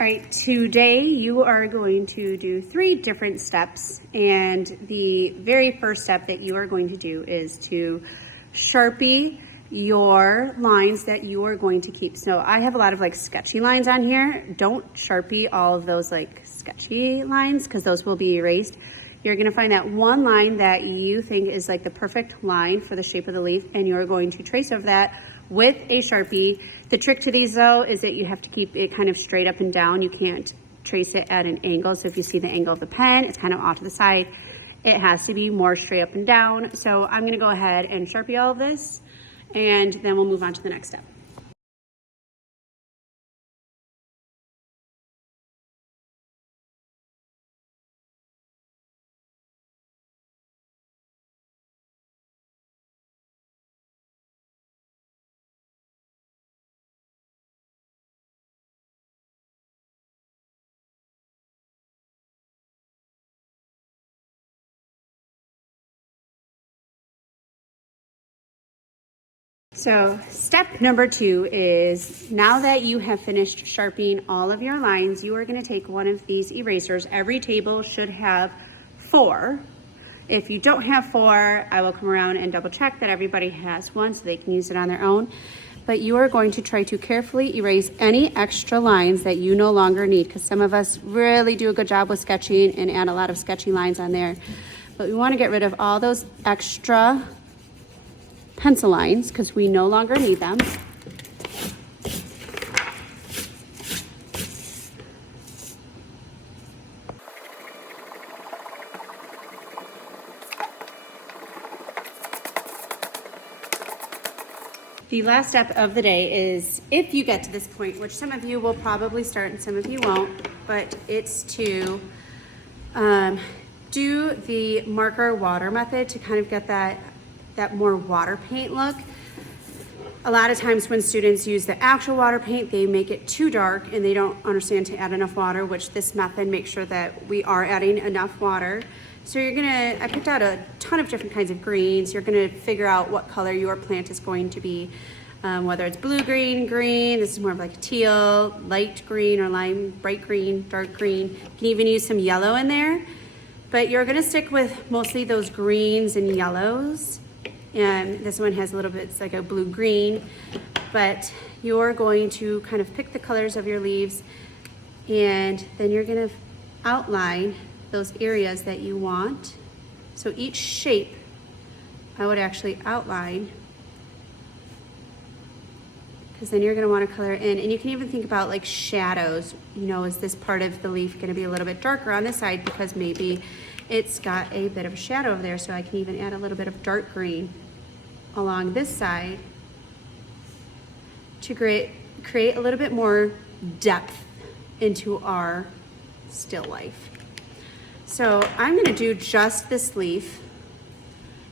All right, today you are going to do 3 different steps, and the very first step that you are going to do is to Sharpie your lines that you are going to keep. So I have a lot of like sketchy lines on here. Don't Sharpie all of those like sketchy lines because those will be erased. You're gonna find that one line that you think is like the perfect line for the shape of the leaf, and you're going to trace over that with a Sharpie. The trick to these though is that you have to keep it kind of straight up and down. You can't trace it at an angle. So if you see the angle of the pen, it's kind of off to the side. It has to be more straight up and down. So I'm gonna go ahead and Sharpie all of this, and then we'll move on to the next step. So step number 2 is, now that you have finished sharpening all of your lines, you are going to take one of these erasers. Every table should have 4. If you don't have 4, I will come around and double check that everybody has one so they can use it on their own. But you are going to try to carefully erase any extra lines that you no longer need, because some of us really do a good job with sketching and add a lot of sketchy lines on there. But we want to get rid of all those extra pencil lines because we no longer need them. The last step of the day is, if you get to this point, which some of you will probably start and some of you won't, but it's to do the marker water method to kind of get that more water paint look. A lot of times when students use the actual water paint, they make it too dark and they don't understand to add enough water, which this method makes sure that we are adding enough water. So I picked out a ton of different kinds of greens. You're gonna figure out what color your plant is going to be, whether it's blue green, green, this is more of like teal, light green or lime, bright green, dark green. You can even use some yellow in there, but you're gonna stick with mostly those greens and yellows. And this one has a little bit, it's like a blue-green, but you're going to kind of pick the colors of your leaves, and then you're gonna outline those areas that you want. So each shape, I would actually outline, because then you're gonna wanna color in, and you can even think about like shadows. You know, is this part of the leaf gonna be a little bit darker on this side because maybe it's got a bit of a shadow over there, so I can even add a little bit of dark green along this side to create a little bit more depth into our still life. So I'm gonna do just this leaf,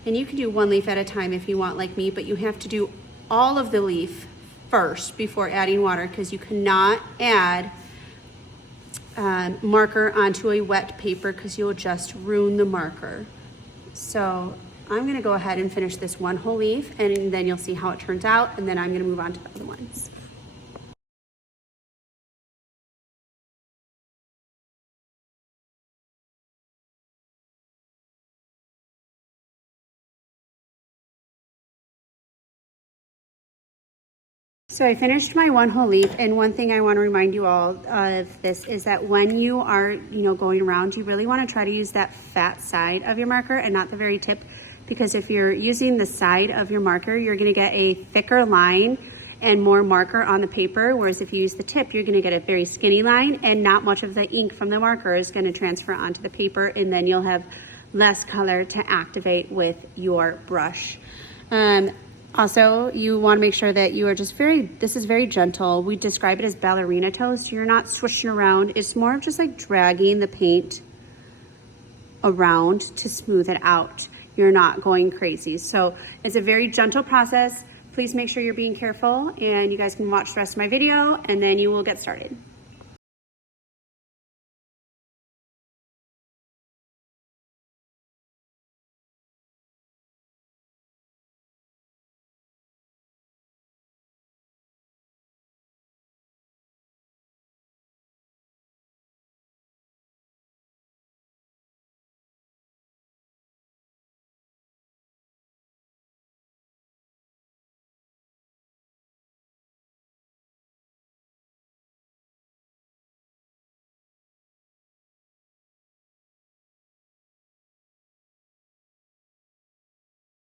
and you can do one leaf at a time if you want, like me, but you have to do all of the leaf first before adding water, because you cannot add marker onto a wet paper because you'll just ruin the marker. So I'm gonna go ahead and finish this one whole leaf, and then you'll see how it turns out, and then I'm gonna move on to the other ones. So I finished my one whole leaf, and one thing I want to remind you all of this is that when you are, going around, you really want to try to use that fat side of your marker and not the very tip, because if you're using the side of your marker, you're going to get a thicker line and more marker on the paper, whereas if you use the tip, you're going to get a very skinny line, and not much of the ink from the marker is going to transfer onto the paper, and then you'll have less color to activate with your brush. Also, you want to make sure that you are just this is very gentle. We describe it as ballerina toast. You're not swishing around. It's more of just like dragging the paint around to smooth it out. You're not going crazy. So it's a very gentle process. Please make sure you're being careful, and you guys can watch the rest of my video, and then you will get started.